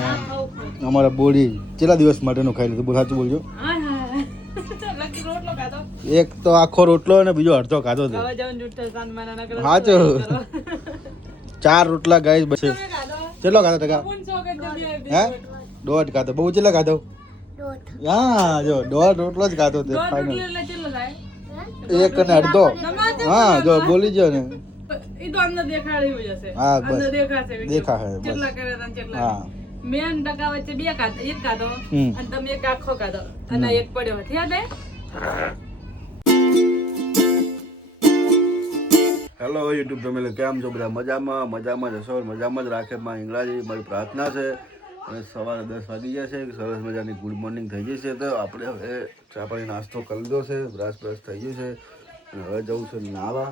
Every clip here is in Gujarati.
અને અમારા બોડી કેટલા દિવસ માટેનું ખાઈ લીધું? બોલ સાચું બોલજો. એક તો આખો રોટલો અને બીજો અડધો ખાધો છે. સાચું 4 રોટલા ગાઈસ બસ. કેટલો ખાધો ટકા? હે 1.5 ખાધો. બહુ કેટલા ખાધો? હા જો 1.5 રોટલો જ ખાધો તે ફાઇનલ. 1 અને અડધો. હા જો બોલી ગયો ને. હા બસ દેખાશે બસ. હા મેન ટકા વચ્ચે 2 ખાધો, 1 ખાધો અને તમે 1 આખો ખાધો અને 1 પડ્યો યાદ હે. હેલો યુટ્યુબ ફેમિલી, કેમ છો બધા? મજામાં જશો, મજામાં જ રાખે માં ઇંગ્રાજી મારી પ્રાર્થના છે. અને સવારે 10 વાગી ગયા છે. સરસ મજાની ગુડ મોર્નિંગ થઈ ગઈ છે. તો આપણે હવે ચા પાણી નાસ્તો કરી લીધો છે, બ્રશ થઈ ગયું છે અને હવે જવું છે નાહવા.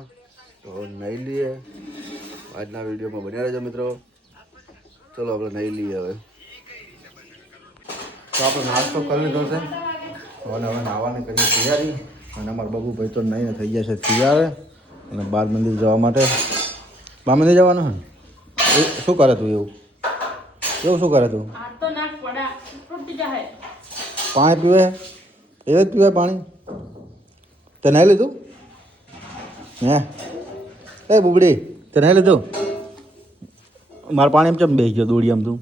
તો નાહી લઈએ. આજના વિડીયોમાં બન્યા રહેજો મિત્રો. ચલો આપણે નાહી લઈએ. હવે તો આપણે નાસ્તો કરી લીધો છે અને હવે નાહવાની કરીએ તૈયારી. અને અમારા બાબુભાઈ તો નાહીને થઈ ગયા છે તૈયાર અને બાળ મંદિર જવા માટે. બાળ મંદિર જવાનું હે? શું કરે તું એવું શું કરે તું? પાણી પીવે? એવી જ પીવે પાણી? તે નાહી લીધું? હે એ બુબડી તે નાહી લીધું? મારે પાણી એમ ચમ બેસી ગયો દોડી આમ તું?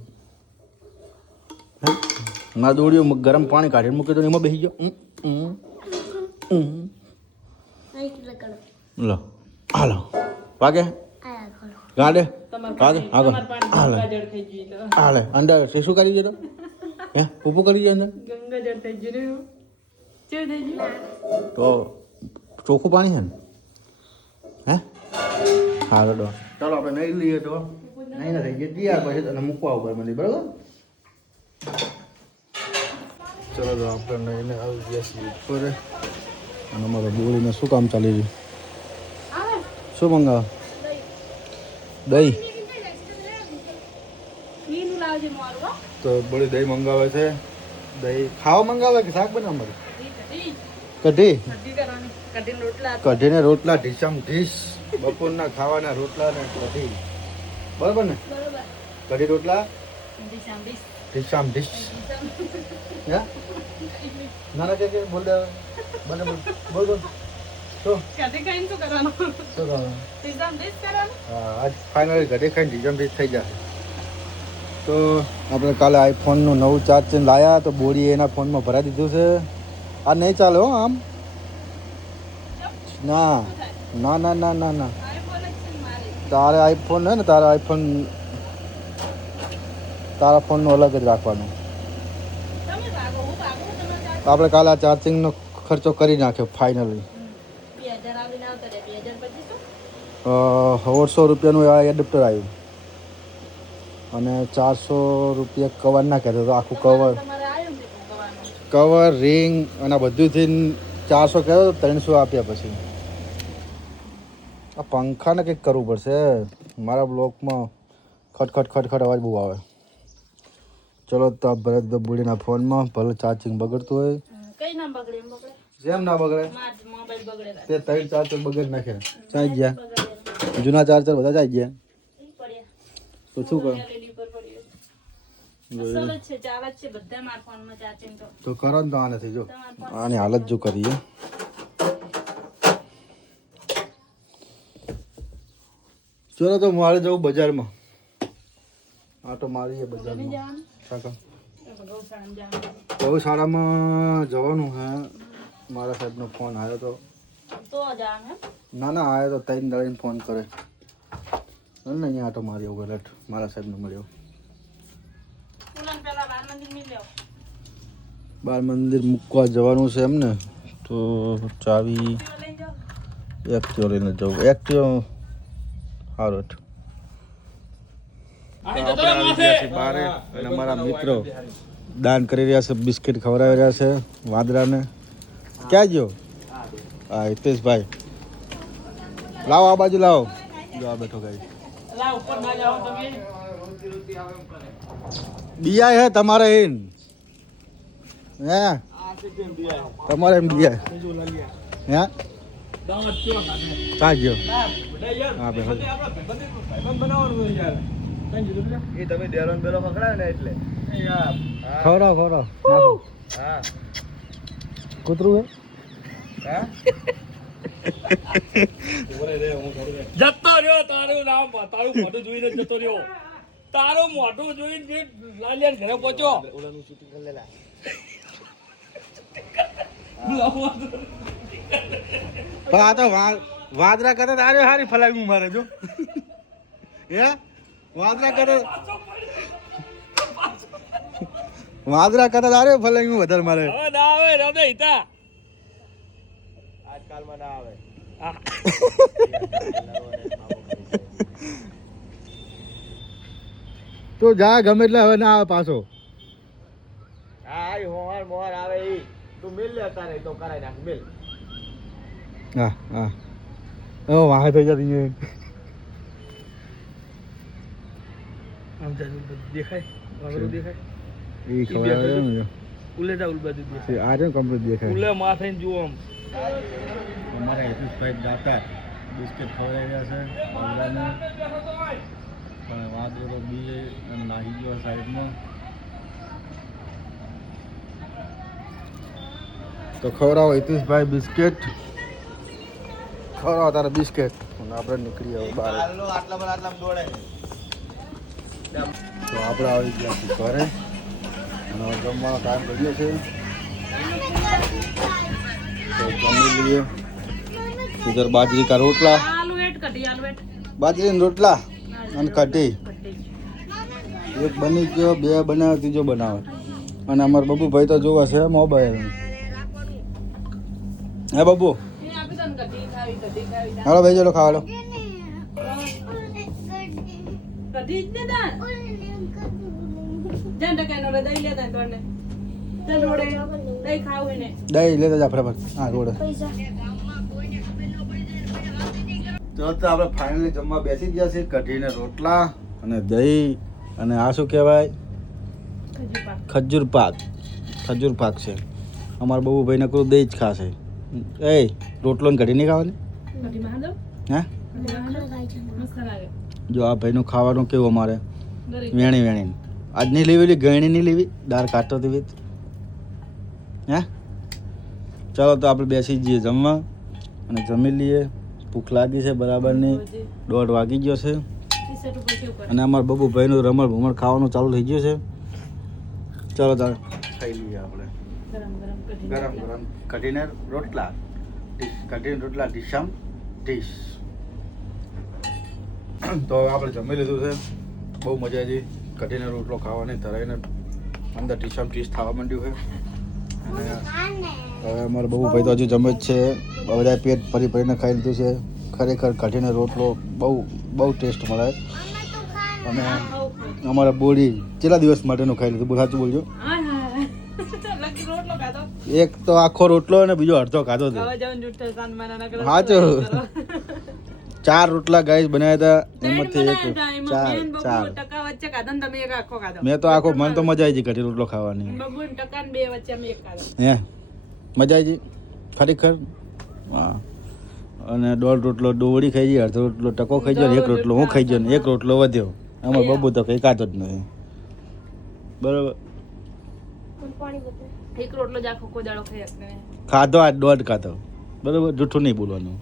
મારા દોડીઓ ગરમ પાણી કાઢીને મૂકી તો એમાં બેસી ગયો. લો હાલો વાગે ગાડે વાગે આગળ હાલે હાલે અંદર શું કરી ગયો? હે પૂપું કરી ગયો અંદર? ગંગાજળ થઈ ગયું. કેવું થઈ ગયું? તો ચોખ્ખું પાણી છે ને? હે હાલો તો ચાલો આપણે નહીં લઈએ. તો નહીં થઈ ગઈ તૈયાર પછી તને મૂકવા ઉપર મને બરાબર. ચલો તો આપણે નહીને આવી ગયા છીએ ઉપર. અને અમારા બોડીને શું કામ ચાલી રહ્યું? શું મંગાવો? દહીં. તો બોડી દહીં મંગાવે છે. દહીં ખાવા મંગાવે કે શાક બનાવે? મારે કઢી કઢીને રોટલા ઢીસામ ઢીસ. બપોરના ખાવાના રોટલા ને કઢી બરાબર ને? કઢી રોટલા ઢીસામ ઢીસ. હે ના કે બોલ દે બને બોલ બોલ. તો આજ ફાઇનલી ઘરે ખાઈને ડીઝમ ડીઝ થઈ જશે. તો આપણે કાલે આઈફોનનું નવું ચાર્જર લાવ્યા તો બોડી એના ફોનમાં ભરાઈ દીધું છે. આ નહીં ચાલે હો આમ. ના ના ના ના ના ના તારે આઈફોન હે ને તારા ફોનનું અલગ જ રાખવાનું. આપણે કાલે આ ચાર્જિંગનો ખર્ચો કરી નાખ્યો ફાઇનલી. 150 રૂપિયાનું એડપ્ટર આવ્યું અને 400 રૂપિયા કવર ના કહેતો તો આખું કવર રિંગ અને બધુંથી 400 કહેતો તો 300 આપ્યા. પછી આ પંખાને કંઈક કરવું પડશે. મારા બ્લોકમાં ખટખટ અવાજ બહુ આવે. ચલો તો ભરત બુડીના ફોનમાં ભલે ચાર્જિંગ બગડતું હોય. જેમ ના બગડે તે 3 ચાર્જર બગડ નાખે. ચાઈ ગયા જૂના ચાર્જર બધા ચાઈ ગયા. તો શું કરું? તો કરો ને તો આ નથી જો આની હાલત જો કરીએ. ચલો તો મારે જવું બજારમાં. આટો મારીએ બજારમાં. ગૌશાળામાં જવાનું હે. મારા સાહેબનો ફોન આવ્યો તો. ના આવ્યો તો 3 દાડીને ફોન કરે ને અહીંયા આટો માર્યો ગલત. મારા સાહેબને મળ્યો. બાળ મંદિર મૂકવા જવાનું છે એમને. તો ચાવી એક્ટિવા લઈને જવું. એક્ટિવા સારું. આપણે આવી ગયા છીએ બહાર અને અમારા મિત્રો દાન કરી રહ્યા છે. બિસ્કિટ ખવડાવી રહ્યા છે વાદરાને. ક્યાં ગયો? હા હિતેશભાઈ લાવો આ બાજુ લાવો. જો આ બેઠો ગાઈ. બિયા હે તમારે ઈન હે તમારે એમ બિયા હે ક્યાં ગયો? હા બેઠો એ તમે ડેલોન બેલો પકડાયો ને એટલે ખવડાવ નાખો હા કૂતરું હે હા જતો રહ્યો તારું નામ તારું મોઢું જોઈને જતો રહ્યો તારું મોઢું જોઈને લાલિયા ઘરે પહોંચ્યો ઓલાનું શૂટિંગ કરી લેલા આ તો વાદરા કરતા તારે હારી ફલાવી મારે જો હે વાદરા કરતા તારે ફલાવી વધારે મારે હવે ના આવે રમે હિતા આજકાલમાં ના આવે તો જા ગમે એટલે હવે ના આવે પાછો હા હોવાર મોહર આવે ઈ તું મિલ લે તારે તો કરાઈ નાખ મિલ હા હા ઓ વાહ થઈ જતી આમ ચાલુ દેખાય વાગરો દેખાય ઈ ખબર આવે ને ઉલે જા ઉલ બાજુ દેખાય આ રે કમ્પ્લીટ દેખાય ઉલે માથે જુઓ આમ અમારા હેતુભાઈ દાતા બિસ્કિટ ખવડાવી રહ્યા છે ઓલાને પણ વાદળો તો બી અને નાહી ગયો સાઈડમાં તો ખવડાવો હિતેશભાઈ બિસ્કિટ ખવડાવો તારે બિસ્કિટ અને આપણે નીકળી આવો બહાર આટલા દોડે તો આપણે આવી ગયા છીએ ઘરે અને જમવાનો ટાઈમ કર્યો છે તો જમી લઈએ इधर बाजरी का रोटला आलू ऐड कटी आलू ऐड बाजरी रोटला અને કઢી એક બની ગયો બે બનાવે ત્રીજો બનાવે અને અમાર બબુભાઈ તો જોવા છે મોબાઈલ હે બબુ ये आपे तन कटी खावी હાલો ભાઈ ચલો ખાવા લો कटी दे दान जन टकानो रे दई लेता तोने चल रोडे दई खाव ने દહીં લેતા જા ફટાફટ હા રોડ તો આપણે ફાઇનલી જમવા બેસી ગયા છે કઢીને રોટલા અને દહીં અને આ શું કહેવાય ખજૂર પાક છે અમારા બબુભાઈ નકરું દહીં જ ખાશે એ રોટલો ને કઢી નહીં ખાવાની कटी में दो હે मस्त लागे જો આ ભાઈનું ખાવાનું કેવું અમારે गरी વેણી આજ નહીં લેવી ગયણી નહીં લેવી દાળ કાઢતો હતી હે ચાલો તો આપણે બેસી જઈએ જમવા અને જમી લઈએ ભૂખ લાગી છે બરાબરની 1:30 વાગી ગયો છે सेट ऊपर के ऊपर અને અમારા બબુભાઈનું રમણ ભમણ ખાવાનું ચાલુ થઈ ગયું છે ચાલો તાર ખાઈ લઈએ આપણે गरम गरम कटी ગરમ કઢીને રોટલા ડીશામ ડીશ તો આપણે જમી લીધું છે બહુ મજા આવી કઢીને રોટલો ખાવાની ધરાઈને અંદર ડીશામ ડીશ થવા માંડ્યું છે અને હવે અમારા બબુભાઈ તો હજુ જમે જ છે બધા પેટ ભરીને ખાઈ લીધું છે ખરેખર કઢીને રોટલો બહુ ટેસ્ટ મળે અને અમારા બોડી કેટલા દિવસ માટેનું ખાઈ લીધું સાચું બોલજો हां हां लकी रोटलो खादो એક તો આખો રોટલો અને બીજો અડધો ખાધો હતો खावा जाऊन जुठे सान माना ना करो હા તો 4 રોટલા ગાઈસ બનાવ્યા હતા એમાંથી એક ચાર ટકા વચ્ચે ખાધો ને તમે એક આખો ખાધો મેં તો આખો મન તો મજા આવી ગઈ કઢી રોટલો ખાવાની બબુ ને ટકા ને બે વચ્ચે અમે એક ખાધો હે મજા આવી ગઈ ખરેખર હા અને 1.5 રોટલો ડોવડી ખાઈ ગઈ અડધો રોટલો ટકો ખાઈ ગયો એક રોટલો હું ખાઈ ગયો ને એક રોટલો વધ્યો અમાર બબુ તો કઈ ખાતો જ નથી બરાબર એક રોટલો જ આખો કોદાળો ખાઈ શકને ખાધો આ 1.5 ખાધો બરાબર જૂઠું નહીં બોલવાનું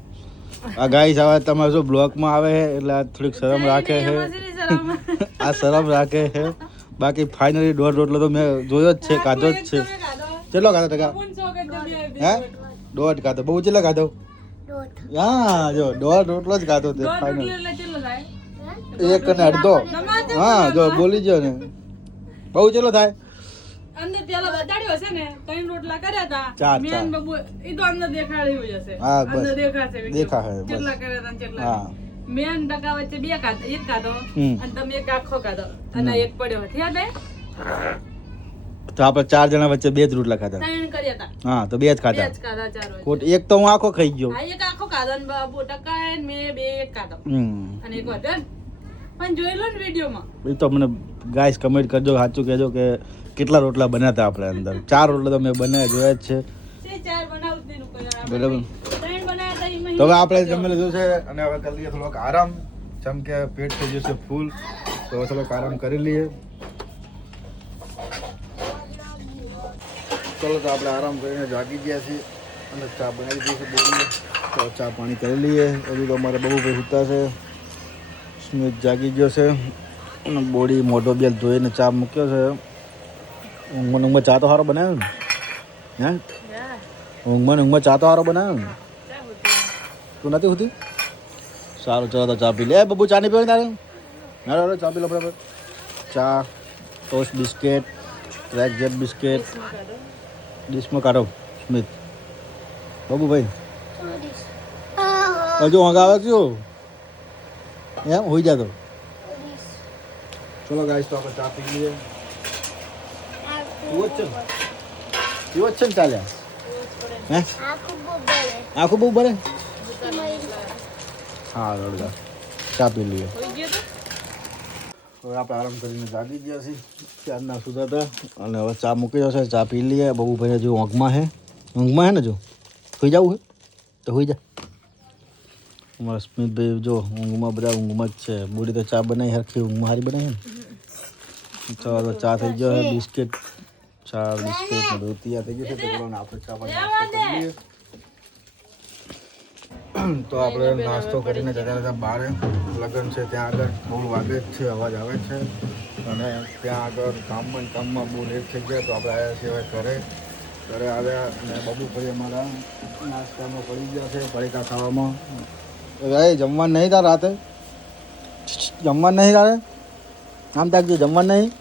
આ ગાઈસ હવે તમારે જો બ્લોગમાં આવે છે એટલે આ થોડીક શરમ રાખે છે આ શરમ રાખે છે બાકી ફાઇનલી 1.5 રોટલો તો મેં જોયો જ છે ખાધો જ છે ચલો ખાધો ટકા હે 1.5 ખાધો બહુ ચેલા ખાધો હા જો 1.5 રોટલો જ ખાધો તે ફાઇનલ એક અને અડધો હા જો બોલી ગયો ને બહુ ચેલો થાય અંદર પેલા બતાડ્યો હશે ને 3 રોટલા કર્યા ચાર, હતા મેન બબુ ઈ તો અંદર દેખાડ્યું જ હશે હા, બસ. અંદર દેખાશે દેખાશે, બસ. કેટલા કર્યા હતા ને કેટલા હા. નહીં. મેન ટકા વચ્ચે બે ખાધો એક ખાધો હમ. અને તમે એક આખો ખાધો અને એક પડ્યો હતો યાદ હે તો આપણે 4 જણા વચ્ચે 2 જ રોટલા ખાધા 3 કર્યા હતા હા તો 2 જ બે ખાધા જ ખાધા ચાર વચ્ચે. કોટ એક તો હું આખો ખાઈ ગયો હા એક આખો ખાધો ને બબુ ટકા ને મેં બે એક ખાધો હમ અને એક વધ્યો ને પણ જોઈ લો ને વિડીયોમાં એ તો મને ગાઈસ કમેન્ટ કરજો સાચું કહેજો કે કેટલા રોટલા બન્યા હતા આપણે અંદર 4 રોટલા તો મેં બનાવ્યા જોયા જ છે તે ચાર બનાવું જ નહીં કોઈ બરાબર. 3 બનાવ્યા હતા ઈ તો હવે આપણે જમી લીધું છે અને હવે કરી લઈએ થોડોક આરામ જેમ કે પેટ થઈ જશે ફૂલ તો ચલો આરામ કરી લઈએ. ચલો તો આપણે આરામ કરીને જાગી ગયા છીએ અને ચા બનાવી દીધી છે બોલીએ તો ચા પાણી કરી લઈએ. હજુ તો અમારે બહુ ભાઈ સૂતા છે. સ્મિત જાગી ગયો છે અને બોડી મોઢો બેલ ધોઈને ચા મૂક્યો છે. ઊંઘમાં ચા તો સારો બનાવ્યો ને હે? ઊંઘમાં ચા તો સારો બનાવ્યો ને? તું નથી હોતી? સારું ચલો તો ચા પી લે. બબુ ચા નહીં પીવાની તારે? ના ચા પી લો બરાબર. ચા, toast biscuit, track jet biscuit ડીશમાં કાઢો. સ્મિત બબુ ભાઈ હજુ ઊંઘ આવે છું એમ હોઈ જતો. ચલો ગાઈસ તો આપણે ચા પી લઈએ. પીવો જ છે ને ચાલ્યા હે? આખું બહુ ભરે. હા રડતા ચા પી લઈએ. હવે આપણે આરામ કરીને જાગી ગયા છીએ. ચારના સુધા હતા અને હવે ચા મૂકી જશે. ચા પી લઈએ. બહુ ભાઈ હજુ ઊંઘમાં હે ને જો હોઈ જવું હે તો હોઈ જા. અમારા સ્મિતભાઈ જો ઊંઘમાં બધા ઊંઘમાં જ છે. બોડી તો ચા બનાવી હરખી ઊંઘમાં હારી બનાવી ને. ચાલો ચા થઈ ગયો છે. બિસ્કિટ ચા બિસ્કિટ બધું તૈયાર થઈ ગયું છે. તો આપણે ચા પાણી તો આપણે નાસ્તો કરીને જતા હતા બહાર. લગ્ન છે ત્યાં આગળ બહુ વાગે જ છે, અવાજ આવે છે અને ત્યાં આગળ કામમાં બહુ લેટ થઈ ગયા. તો આપણે આવ્યા છીએ હવે ઘરે આવ્યા અને બબુ ભાઈ અમારા નાસ્તામાં પડી ગયા છે પડીકા ખાવામાં. ભાઈ જમવાનું નહીં તારે રાતે? જમવાનું નહીં તારે? આમ તાકજે જમવાનું નહીં.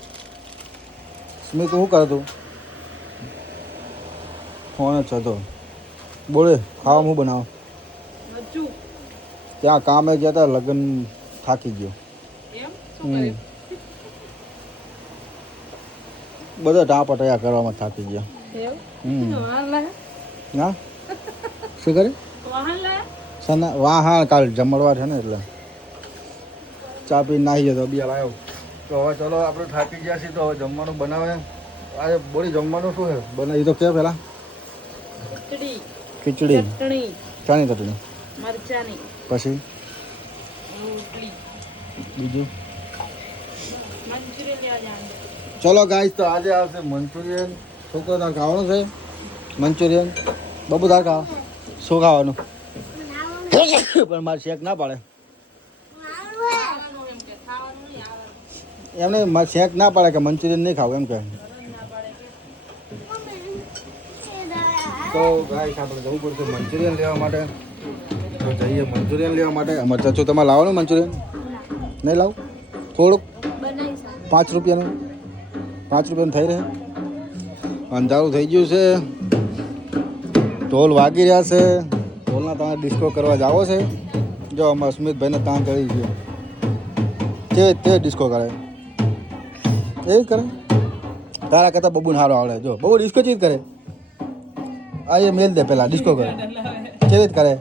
સ્મિત શું કરે તું? ફોન જ હતો. બોલે ખાવા હું બનાવો? ત્યાં કામે ગયા હતા લગ્ન થાકી ગયો. બધા ટાપટયા કરવામાં થાકી ગયા. ના શું કરે? વાહ કાલ જમણવાર છે ને એટલે ચા પી નાહી જતો બિયાર આવ્યો. તો હવે ચલો આપણે થાકી ગયા છીએ તો હવે જમવાનું બનાવે. આજે બોલી જમવાનું શું છે બનાવી તો કે પેલા? ખીચડી ચાની ચટણી પછી બીજું ચલો ગાઈસ તો આજે આવશે મંચુરિયન. છોકરો તાર ખાવાનું છે મંચુરિયન? બબુ તાર ખાવ શું ખાવાનું? પણ મારે શેક ના પાડે એમને મારે શેક ના પાડે કે મંચુરિયન નહીં ખાવું એમ કે. તો ગાઈસ આપણે જવું પડશે મંચુરિયન લેવા માટે. તો જઈએ મંચુરિયન લેવા માટે. અમારે ચાચો તમારે લાવવાનું મંચુરિયન? નહીં લાવું થોડુંક 5 રૂપિયાનું 5 રૂપિયાનું થઈ રહે. અંધારું થઈ ગયું છે. ઢોલ વાગી રહ્યા છે. ઢોલના તમે ડિસ્કો કરવા જાઓ છે? જો અમારા સ્મિતભાઈને ત્યાં કરી ગયો તે ડિસ્કો કરે એ કરે. તારા કરતાં બબુને સારો આવડે. જો બબુ ડિસ્કો ચીજ કરે. આ એ મેલ દે પેલા ડિસ્કો કરે. કેવી રીતે કરે?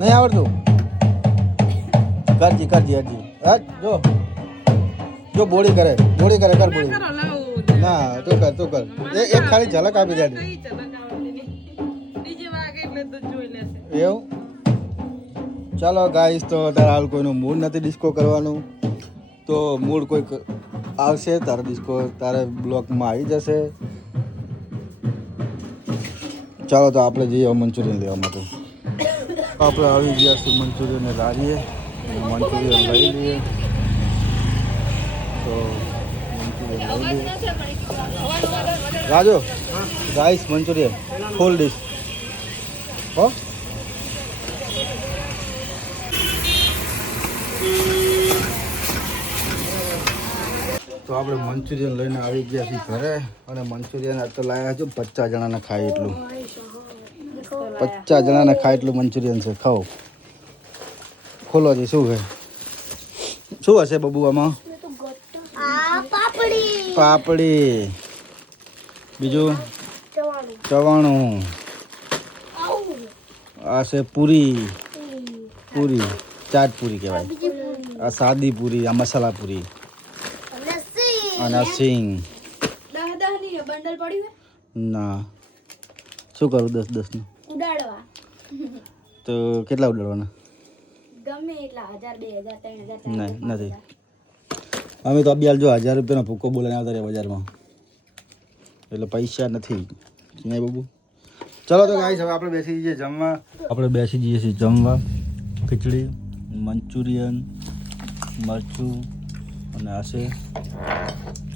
નહીં આવડતું? કરજી હજી જો બોડી કરે કર બોડી. ના તું કર એક ખાલી ઝલક આપી દે એવું. ચાલો ગાઈસ તો તારે હાલ કોઈનું મૂડ નથી ડિસ્કો કરવાનું. તો મૂડ કોઈ આવશે તારે ડિસ્કો તારે બ્લોકમાં આવી જશે. ચાલો તો આપણે જઈએ મંચુરિયન લેવા માટે. આપણે આવી ગયા છીએ મંચુરિયન લાવીએ. મંચુરિયન લઈ લઈએ. તો મંચુરિયન લઈ લઈએ. રાજુ રાઈસ મંચુરિયન ફૂલ ડીશ હો. તો આપણે મંચુરિયન લઈને આવી ગયા છીએ ઘરે અને મંચુરિયન આજ તો લાવ્યા છે 50 જણાને ખાય એટલું. 50 જણાને ખાય એટલું મંચુરિયન છે. ખાઓ ખોલો છે. શું છે શું હશે બબુ આમાં? પાપડી બીજું ચવાણું. આ છે પૂરી ચાટ પૂરી કહેવાય. આ સાદી પૂરી, આ મસાલા પૂરી અને આ સિંગ. ના શું કરું 10 નું ઉડાડવા? તો કેટલા ઉડાડવાના? ગમે એટલા 1000 2000 3000 નહીં નથી અમે તો અબિયાલ જો 1000 રૂપિયાનો ભૂકો બોલાને આવતા રહ્યા બજારમાં, એટલે પૈસા નથી નહીં બાબુ. ચલો તો ગાઈસ હવે આપણે બેસી જઈએ જમવા. આપણે બેસી જઈએ છીએ જમવા. ખીચડી, મંચુરિયન, મરચું અને આ છે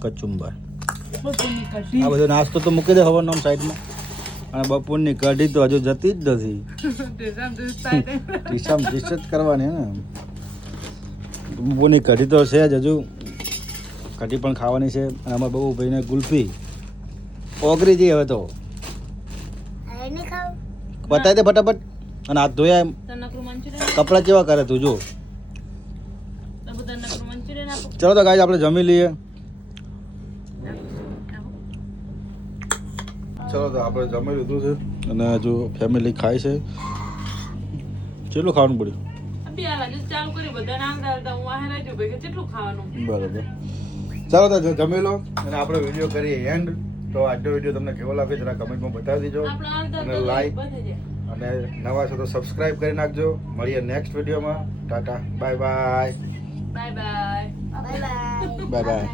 કચુંબર. બપોરની કઢી. આ બધો નાસ્તો તો મૂકી દે હવાનો આમ સાઈડમાં. અને બપોરની કઢી તો હજુ જતી જ નથી. ટીસામ ટીસ જ કરવાની ને. બપોરની કઢી તો છે જ હજુ, કઢી પણ ખાવાની છે. અને અમારા બહુ ભાઈને ગુલ્ફી ઓગરી જઈ હવે તો. બતાવી દે ફટાફટ. અને હાથ ધોયા એમ તનકરું મંચુરિયન કપડાં કેવા કરે તું જો. તનકરું મંચુરિયન આપો. ચલો તો ગાઈસ આપણે જમી લઈએ. ચલો તો આપણે જમી લીધું છે અને હજુ ફેમિલી ખાય છે. કેટલું ખાવાનું પડ્યું? અબી આ લાગે ચાલુ કરી બધા નામ દાલતા હું આહે રહેજો ભાઈ કેટલું ખાવાનું. બરાબર. ચાલો તો જમી લો અને આપણે વિડીયો કરીએ એન્ડ. તો આજનો વિડીયો તમને કેવો લાગે જરા કમેન્ટમાં બતાવી દેજો. અને લાઈક અને નવા છો તો સબસ્ક્રાઇબ કરી નાખજો. મળીએ નેક્સ્ટ વિડીયોમાં. Tata bye bye. Bye bye. Bye bye.